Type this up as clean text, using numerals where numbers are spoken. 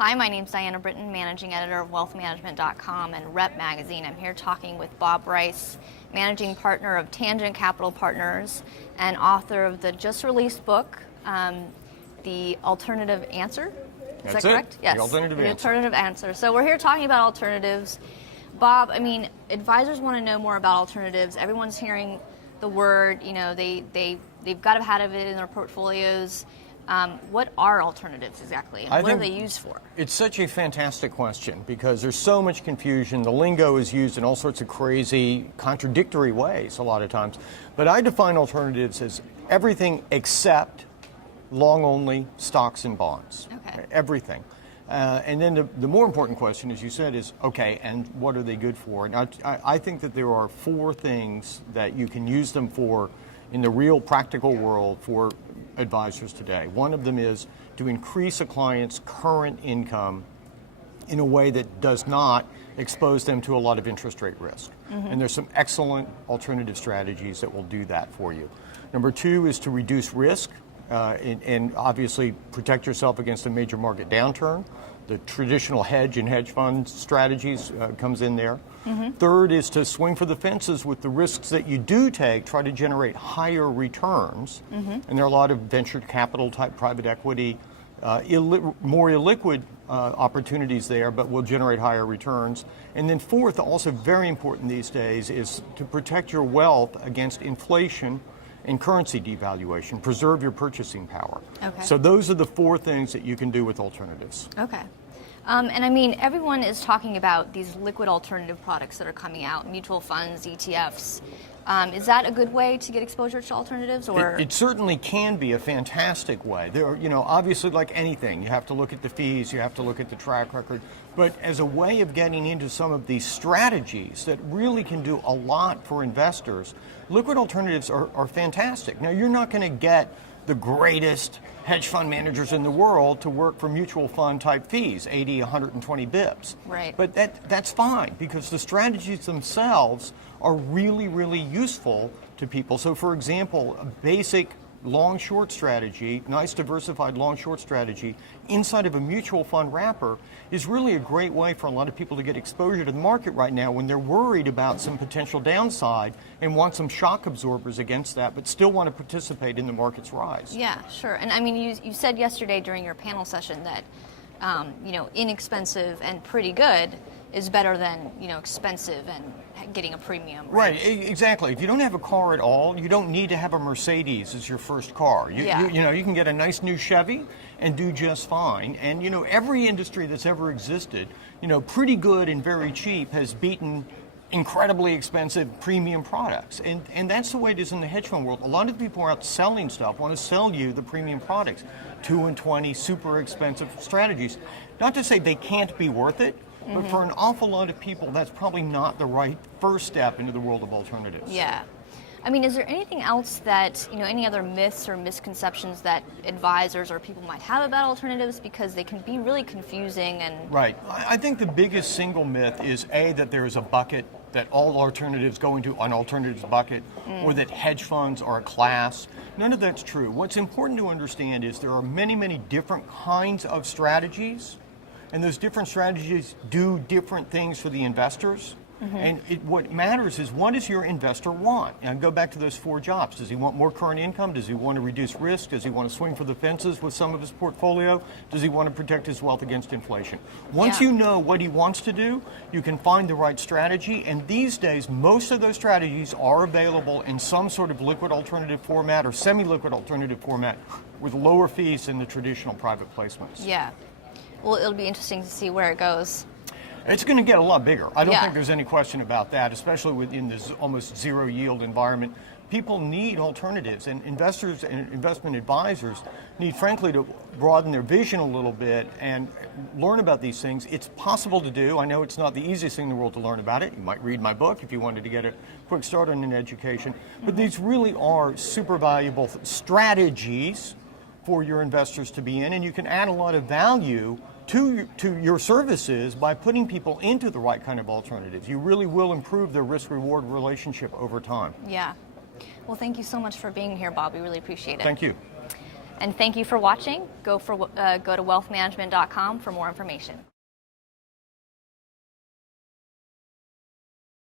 Hi, my name's Diana Britton, Managing Editor of WealthManagement.com and Rep Magazine. I'm here talking with Bob Bryce, Managing Partner of Tangent Capital Partners and author of the just released book, The Alternative Answer. Is that correct? Yes. The Alternative Answer. So we're here talking about alternatives. Bob, I mean, advisors want to know more about alternatives. Everyone's hearing the word, they've got to have it in their portfolios. What are alternatives exactly, and what are they used for? It's such a fantastic question because there's so much confusion. The lingo is used in all sorts of crazy, contradictory ways a lot of times. But I define alternatives as everything except long-only stocks and bonds. Okay. Everything. And then the more important question, as you said, is, okay, and what are they good for? And I think that there are four things that you can use them for in the real practical world for advisors today. One of them is to increase a client's current income in a way that does not expose them to a lot of interest rate risk. Mm-hmm. And there's some excellent alternative strategies that will do that for you. Number two is to reduce risk and obviously protect yourself against a major market downturn. The traditional hedge and hedge fund strategies comes in there. Mm-hmm. Third is to swing for the fences with the risks that you do take, try to generate higher returns. Mm-hmm. And there are a lot of venture capital type private equity, more illiquid opportunities there, but will generate higher returns. And then fourth, also very important these days, is to protect your wealth against inflation and currency devaluation, preserve your purchasing power. Okay. So those are the four things that you can do with alternatives. Okay. And I mean, everyone is talking about these liquid alternative products that are coming out, mutual funds, ETFs. Is that a good way to get exposure to alternatives? Or it certainly can be a fantastic way. There are, obviously like anything, you have to look at the fees, you have to look at the track record. But as a way of getting into some of these strategies that really can do a lot for investors, liquid alternatives are fantastic. Now, you're not going to get the greatest hedge fund managers in the world to work for mutual fund type fees, 80, 120 bips. Right. But that's fine because the strategies themselves are really, really useful to people. So for example, a basic long-short strategy, nice diversified long-short strategy inside of a mutual fund wrapper is really a great way for a lot of people to get exposure to the market right now when they're worried about some potential downside and want some shock absorbers against that, but still want to participate in the market's rise. Yeah, sure. And I mean, you said yesterday during your panel session that, inexpensive and pretty good is better than, expensive and getting a premium. Right, exactly. If you don't have a car at all, you don't need to have a Mercedes as your first car. You can get a nice new Chevy and do just fine. And, every industry that's ever existed, pretty good and very cheap has beaten incredibly expensive premium products. And that's the way it is in the hedge fund world. A lot of people are out selling stuff, want to sell you the premium products, 2 and 20 super expensive strategies. Not to say they can't be worth it, but for an awful lot of people, that's probably not the right first step into the world of alternatives. Yeah. I mean, is there anything else that, any other myths or misconceptions that advisors or people might have about alternatives, because they can be really confusing and... Right. I think the biggest single myth is, A, that there is a bucket, that all alternatives go into an alternatives bucket, or that hedge funds are a class. None of that's true. What's important to understand is there are many, many different kinds of strategies, and those different strategies do different things for the investors. Mm-hmm. And what matters is, what does your investor want? And go back to those four jobs. Does he want more current income? Does he want to reduce risk? Does he want to swing for the fences with some of his portfolio? Does he want to protect his wealth against inflation? Once you know what he wants to do, you can find the right strategy. And these days, most of those strategies are available in some sort of liquid alternative format or semi-liquid alternative format with lower fees than the traditional private placements. Yeah. Well, it'll be interesting to see where it goes. It's going to get a lot bigger. I don't think there's any question about that, especially within this almost zero yield environment. People need alternatives, and investors and investment advisors need, frankly, to broaden their vision a little bit and learn about these things. It's possible to do. I know it's not the easiest thing in the world to learn about it. You might read my book if you wanted to get a quick start on an education. But these really are super valuable strategies for your investors to be in, and you can add a lot of value to your services by putting people into the right kind of alternatives. You really will improve their risk-reward relationship over time. Yeah. Well, thank you so much for being here, Bob. We really appreciate it. Thank you. And thank you for watching. Go to wealthmanagement.com for more information.